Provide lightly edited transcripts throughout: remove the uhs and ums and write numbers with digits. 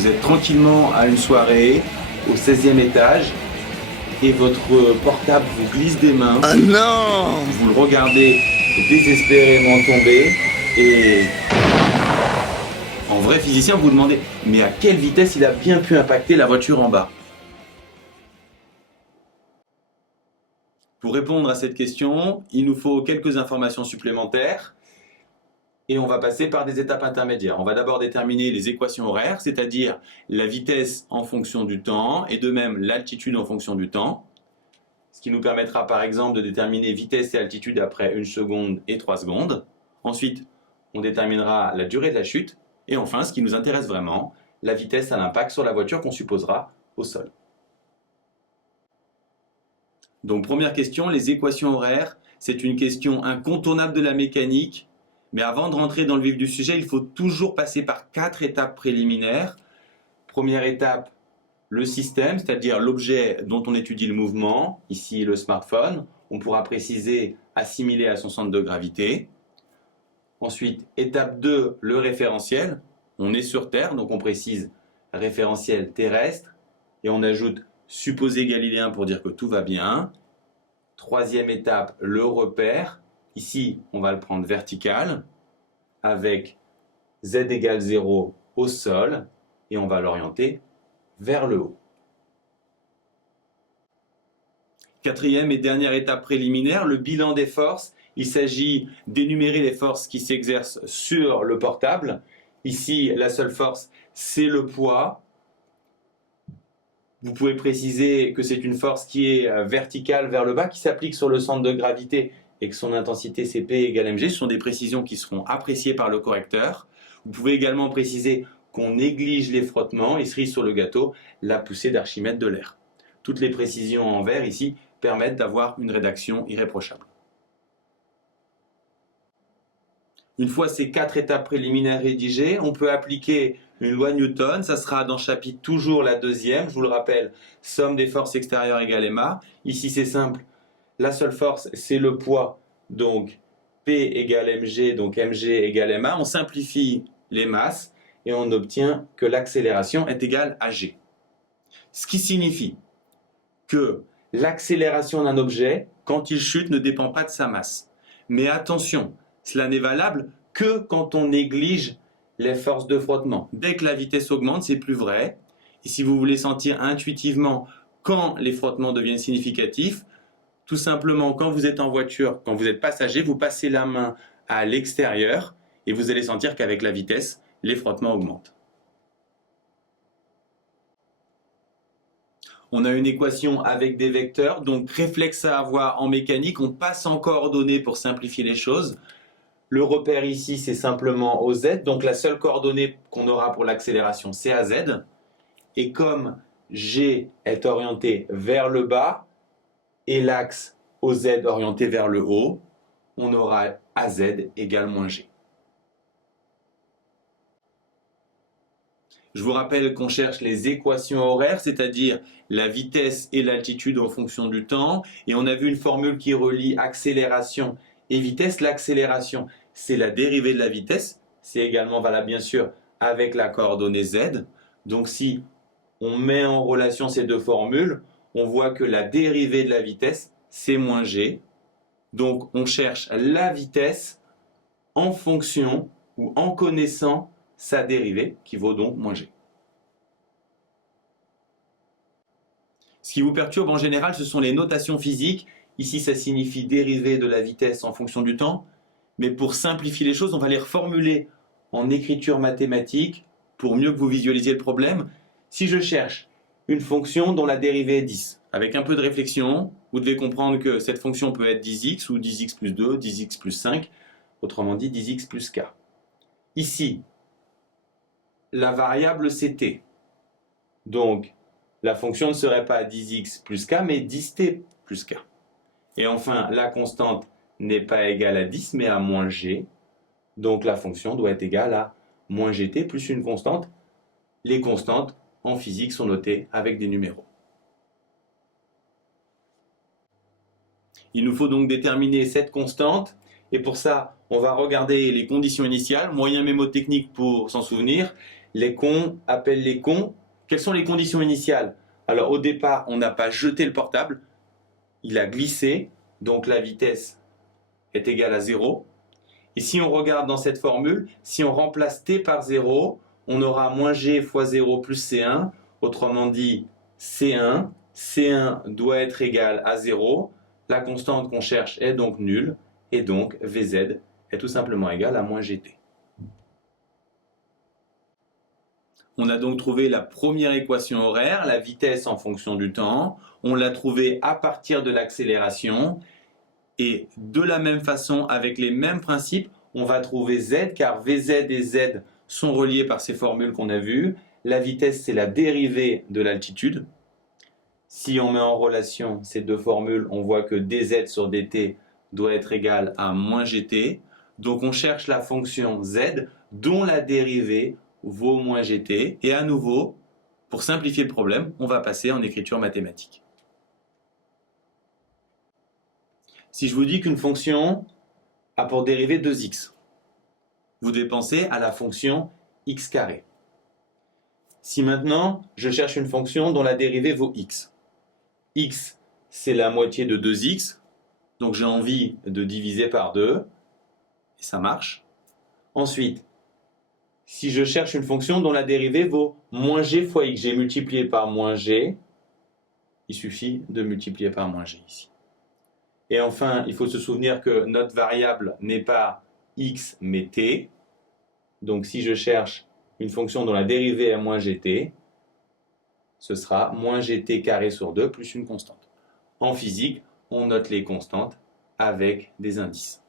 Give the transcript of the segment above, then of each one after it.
Vous êtes tranquillement à une soirée au 16e étage et votre portable vous glisse des mains. Oh non! Vous le regardez désespérément tomber et en vrai physicien vous vous demandez mais à quelle vitesse il a bien pu impacter la voiture en bas? Pour répondre à cette question, il nous faut quelques informations supplémentaires. Et on va passer par des étapes intermédiaires. On va d'abord déterminer les équations horaires, c'est-à-dire la vitesse en fonction du temps et de même l'altitude en fonction du temps. Ce qui nous permettra par exemple de déterminer vitesse et altitude après 1 seconde et 3 secondes. Ensuite, on déterminera la durée de la chute. Et enfin, ce qui nous intéresse vraiment, la vitesse à l'impact sur la voiture qu'on supposera au sol. Donc première question, les équations horaires, c'est une question incontournable de la mécanique. Mais avant de rentrer dans le vif du sujet, il faut toujours passer par 4 étapes préliminaires. Première étape, le système, c'est-à-dire l'objet dont on étudie le mouvement, ici le smartphone. On pourra préciser assimilé à son centre de gravité. Ensuite, étape 2, le référentiel. On est sur Terre, donc on précise référentiel terrestre. Et on ajoute supposé galiléen pour dire que tout va bien. Troisième étape, le repère. Ici, on va le prendre vertical avec z égale 0 au sol et on va l'orienter vers le haut. Quatrième et dernière étape préliminaire, le bilan des forces. Il s'agit d'énumérer les forces qui s'exercent sur le portable. Ici, la seule force, c'est le poids. Vous pouvez préciser que c'est une force qui est verticale vers le bas, qui s'applique sur le centre de gravité et que son intensité c'est P égale mg. Ce sont des précisions qui seront appréciées par le correcteur. Vous pouvez également préciser qu'on néglige les frottements et cerise sur le gâteau, la poussée d'Archimède de l'air. Toutes les précisions en vert ici permettent d'avoir une rédaction irréprochable. Une fois ces 4 étapes préliminaires rédigées, on peut appliquer une loi Newton. Ça sera dans le chapitre toujours la deuxième. Je vous le rappelle, somme des forces extérieures égale ma. Ici c'est simple. La seule force, c'est le poids, donc P égale mg, donc mg égale ma. On simplifie les masses et on obtient que l'accélération est égale à g. Ce qui signifie que l'accélération d'un objet, quand il chute, ne dépend pas de sa masse. Mais attention, cela n'est valable que quand on néglige les forces de frottement. Dès que la vitesse augmente, c'est plus vrai. Et si vous voulez sentir intuitivement quand les frottements deviennent significatifs, tout simplement, quand vous êtes en voiture, quand vous êtes passager, vous passez la main à l'extérieur et vous allez sentir qu'avec la vitesse, les frottements augmentent. On a une équation avec des vecteurs, donc réflexe à avoir en mécanique, on passe en coordonnées pour simplifier les choses. Le repère ici, c'est simplement OZ, donc la seule coordonnée qu'on aura pour l'accélération, c'est AZ. Et comme G est orienté vers le bas, et l'axe OZ orienté vers le haut, on aura AZ égale moins G. Je vous rappelle qu'on cherche les équations horaires, c'est-à-dire la vitesse et l'altitude en fonction du temps. Et on a vu une formule qui relie accélération et vitesse. L'accélération, c'est la dérivée de la vitesse. C'est également valable, bien sûr, avec la coordonnée Z. Donc si on met en relation ces deux formules, on voit que la dérivée de la vitesse, c'est moins g. Donc on cherche la vitesse en fonction ou en connaissant sa dérivée, qui vaut donc moins g. Ce qui vous perturbe en général, ce sont les notations physiques. Ici, ça signifie dérivée de la vitesse en fonction du temps. Mais pour simplifier les choses, on va les reformuler en écriture mathématique pour mieux que vous visualisiez le problème. Si je cherche une fonction dont la dérivée est 10, avec un peu de réflexion, vous devez comprendre que cette fonction peut être 10x ou 10x plus 2, 10x plus 5, autrement dit 10x plus k. Ici, la variable c'est t. Donc, la fonction ne serait pas 10x plus k, mais 10t plus k. Et enfin, la constante n'est pas égale à 10, mais à moins g. Donc, la fonction doit être égale à moins gt plus une constante. Les constantes, en physique, sont notées avec des numéros. Il nous faut donc déterminer cette constante. Et pour ça, on va regarder les conditions initiales, moyen mémotechnique pour s'en souvenir. Les cons appellent les cons. Quelles sont les conditions initiales? Alors au départ, on n'a pas jeté le portable, il a glissé, donc la vitesse est égale à 0. Et si on regarde dans cette formule, si on remplace t par 0, on aura moins g fois 0 plus c1, autrement dit c1. C1 doit être égal à 0, la constante qu'on cherche est donc nulle, et donc Vz est tout simplement égal à moins gt. On a donc trouvé la première équation horaire, la vitesse en fonction du temps. On l'a trouvée à partir de l'accélération. Et de la même façon, avec les mêmes principes, on va trouver z, car Vz et z sont reliés par ces formules qu'on a vues. La vitesse, c'est la dérivée de l'altitude. Si on met en relation ces deux formules, on voit que dz sur dt doit être égal à moins gt. Donc on cherche la fonction z dont la dérivée vaut moins gt. Et à nouveau, pour simplifier le problème, on va passer en écriture mathématique. Si je vous dis qu'une fonction a pour dérivée 2x, vous devez penser à la fonction x carré. Si maintenant, je cherche une fonction dont la dérivée vaut x, x, c'est la moitié de 2x, donc j'ai envie de diviser par 2, et ça marche. Ensuite, si je cherche une fonction dont la dérivée vaut moins g fois x, j'ai multiplié par moins g, il suffit de multiplier par moins g ici. Et enfin, il faut se souvenir que notre variable n'est pas x, mais t. Donc si je cherche une fonction dont la dérivée est moins gt, ce sera moins gt carré sur 2 plus une constante. En physique, on note les constantes avec des indices.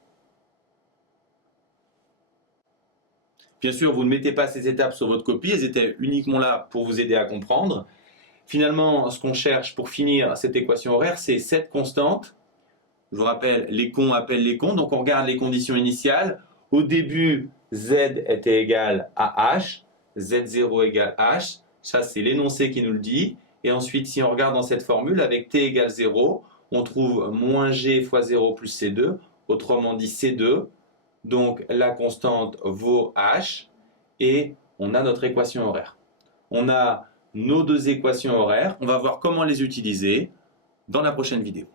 Bien sûr, vous ne mettez pas ces étapes sur votre copie, elles étaient uniquement là pour vous aider à comprendre. Finalement, ce qu'on cherche pour finir cette équation horaire, c'est cette constante. Je vous rappelle, les cons appellent les cons, donc on regarde les conditions initiales. Au début, z était égal à h, z0 égale h, ça c'est l'énoncé qui nous le dit. Et ensuite, si on regarde dans cette formule, avec t égale 0, on trouve moins g fois 0 plus c2, autrement dit c2. Donc la constante vaut h, et on a notre équation horaire. On a nos deux équations horaires, on va voir comment les utiliser dans la prochaine vidéo.